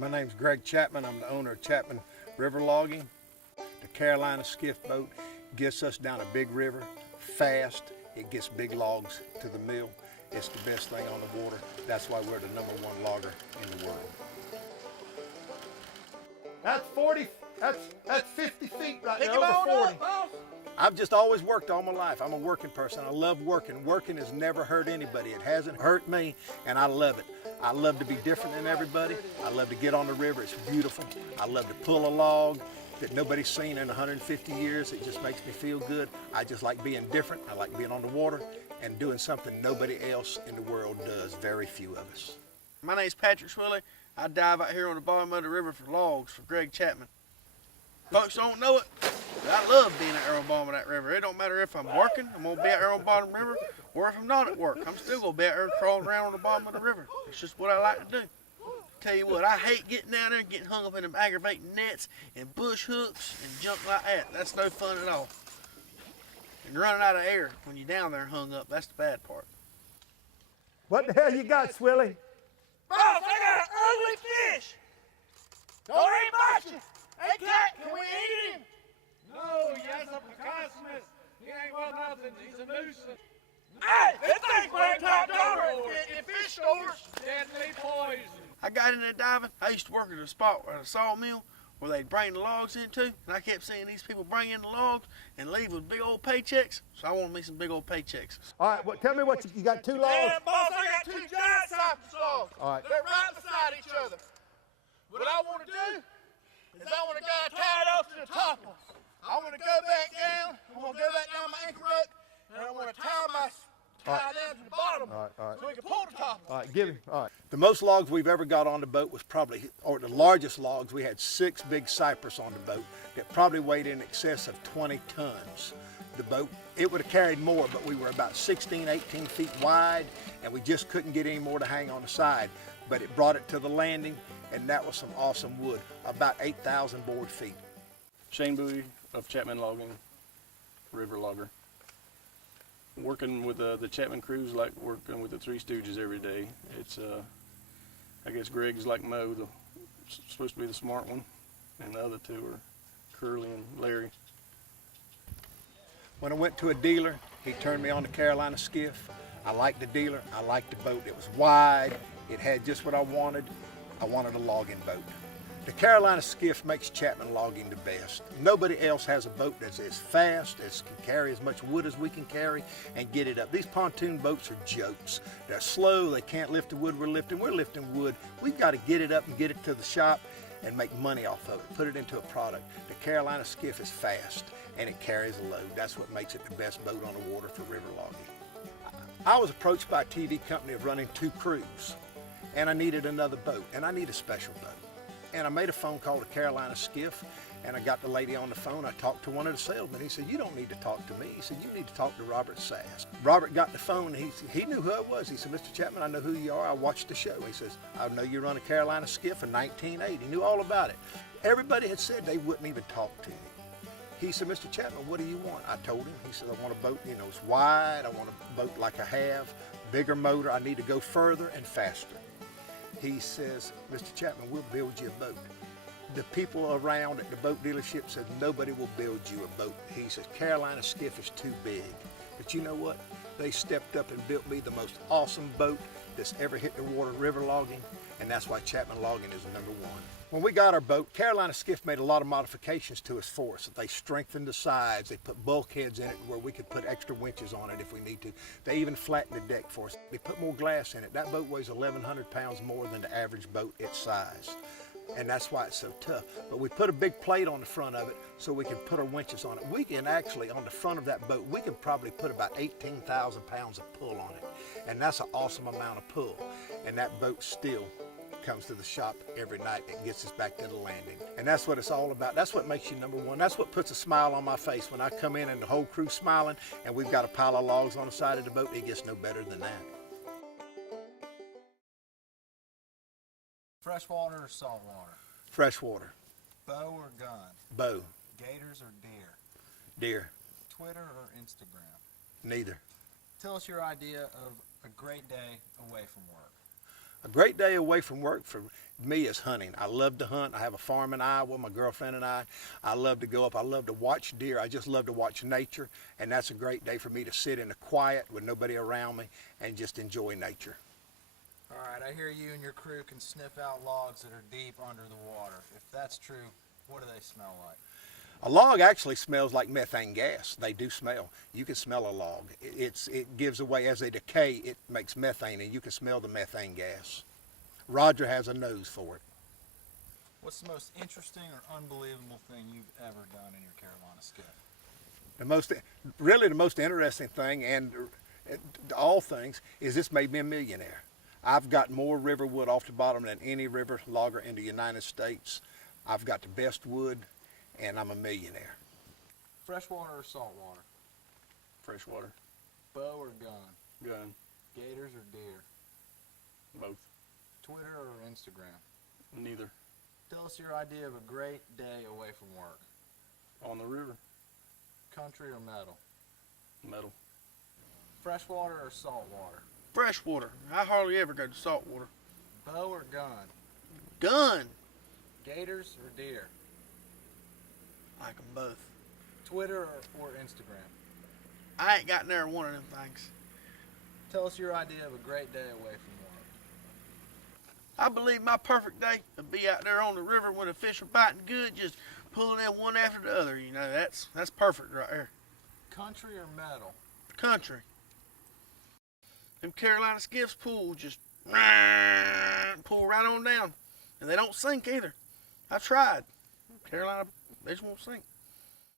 My name's Greg Chapman. I'm the owner of Chapman River Logging. The Carolina Skiff boat gets us down a big river fast. It gets big logs to the mill. It's the best thing on the water. That's why we're the #1 logger in the world. That's 50 feet right there, over 40. I've just always worked all my life. I'm a working person. I love working. Working has never hurt anybody. It hasn't hurt me, and I love it. I love to be different than everybody. I love to get on the river. It's beautiful. I love to pull a log that nobody's seen in 150 years. It just makes me feel good. I just like being different. I like being on the water and doing something nobody else in the world does, very few of us. My name's Patrick Swilly. I dive out here on the bottom of the river for logs for Greg Chapman. Folks don't know it, but I love being out there on the bottom of that river. It don't matter if I'm working, I'm gonna be out there on the bottom of the river, or if I'm not at work, I'm still gonna be out there crawling around on the bottom of the river. It's just what I like to do. Tell you what, I hate getting down there and getting hung up in them aggravating nets and bush hooks and junk like that. That's no fun at all. And running out of air when you're down there hung up, that's the bad part. What the hell you got, Swilly? Boss, I got an ugly fish! Don't eat much! Hey, Cat, can we eat him? No, yes, a precautionist. He ain't worth nothing. He's a nuisance. Hey, this thing's way top dollar in fish stores. Deadly poison. I got into diving. I used to work at a spot at a sawmill where they'd bring the logs into, and I kept seeing these people bring in the logs and leave with big old paychecks, so I wanted me some big old paychecks. All right, well, tell me what you got, 2 logs? Yeah, boss, I got 2 giant cypress logs. All right. They're right beside each other. What I want to do is I want a guy tied up to the top of us. I want to go back down. I want to go back down my anchor rope, and I want to tie down to the bottom so we can pull the top. All right, give him. All right. The most logs we've ever got on the boat was probably, or the largest logs, we had 6 big cypress on the boat that probably weighed in excess of 20 tons. The boat, it would have carried more, but we were about 16, 18 feet wide, and we just couldn't get any more to hang on the side. But it brought it to the landing, and that was some awesome wood, about 8,000 board feet. Shane Bowie of Chapman Logging, river logger. Working with the Chapman crews like working with the Three Stooges every day. It's, I guess Greg's like Mo, supposed to be the smart one, and the other 2 are Curly and Larry. When I went to a dealer, he turned me on to Carolina Skiff. I liked the dealer, I liked the boat. It was wide, it had just what I wanted. I wanted a logging boat. The Carolina Skiff makes Chapman Logging the best. Nobody else has a boat that's as fast, as can carry as much wood as we can carry and get it up. These pontoon boats are jokes. They're slow, they can't lift the wood we're lifting. We're lifting wood. We've got to get it up and get it to the shop and make money off of it, put it into a product. The Carolina Skiff is fast and it carries a load. That's what makes it the best boat on the water for river logging. I was approached by a TV company of running 2 crews, and I needed another boat, and I need a special boat. And I made a phone call to Carolina Skiff, and I got the lady on the phone. I talked to one of the salesmen. He said, "You don't need to talk to me." He said, "You need to talk to Robert Sass." Robert got the phone. He knew who I was. He said, "Mr. Chapman, I know who you are. I watched the show." He says, "I know you run a Carolina Skiff in 1980. He knew all about it. Everybody had said they wouldn't even talk to me. He said, "Mr. Chapman, what do you want?" I told him. He said, "I want a boat, you know, it's wide. I want a boat like I have, bigger motor. I need to go further and faster." He says, "Mr. Chapman, we'll build you a boat." The people around at the boat dealership said, "Nobody will build you a boat." He says, "Carolina Skiff is too big." But you know what? They stepped up and built me the most awesome boat that's ever hit the water river logging, and that's why Chapman Logging is #1. When we got our boat, Carolina Skiff made a lot of modifications to us for us. They strengthened the sides. They put bulkheads in it where we could put extra winches on it if we need to. They even flattened the deck for us. They put more glass in it. That boat weighs 1,100 pounds more than the average boat its size. And that's why it's so tough. But we put a big plate on the front of it so we can put our winches on it. We can actually, on the front of that boat, we can probably put about 18,000 pounds of pull on it. And that's an awesome amount of pull. And that boat still comes to the shop every night and gets us back to the landing. And that's what it's all about. That's what makes you #1. That's what puts a smile on my face when I come in and the whole crew's smiling and we've got a pile of logs on the side of the boat. It gets no better than that. Freshwater or saltwater? Freshwater. Bow or gun? Bow. Gators or deer? Deer. Twitter or Instagram? Neither. Tell us your idea of a great day away from work. A great day away from work for me is hunting. I love to hunt. I have a farm in Iowa, my girlfriend and I. I love to go up. I love to watch deer. I just love to watch nature. And that's a great day for me to sit in the quiet with nobody around me and just enjoy nature. All right, I hear you and your crew can sniff out logs that are deep under the water. If that's true, what do they smell like? A log actually smells like methane gas. They do smell. You can smell a log. It gives away, as they decay, it makes methane, and you can smell the methane gas. Roger has a nose for it. What's the most interesting or unbelievable thing you've ever done in your Carolina skiff? The most interesting thing, and all things, is this made me a millionaire. I've got more river wood off the bottom than any river logger in the United States. I've got the best wood, and I'm a millionaire. Freshwater or saltwater? Freshwater. Bow or gun? Gun. Gators or deer? Both. Twitter or Instagram? Neither. Tell us your idea of a great day away from work. On the river. Country or meadow? Metal. Freshwater or saltwater? Freshwater. I hardly ever go to saltwater. Bow or gun? Gun. Gators or deer? Like them both. Twitter or Instagram? I ain't got near one of them things. Tell us your idea of a great day away from work. I believe my perfect day would be out there on the river when the fish are biting good, just pulling in one after the other. You know, that's perfect right there. Country or meadow? Country. Them Carolina Skiffs pull just pull right on down, and they don't sink either. I tried. Carolina, they just won't sink.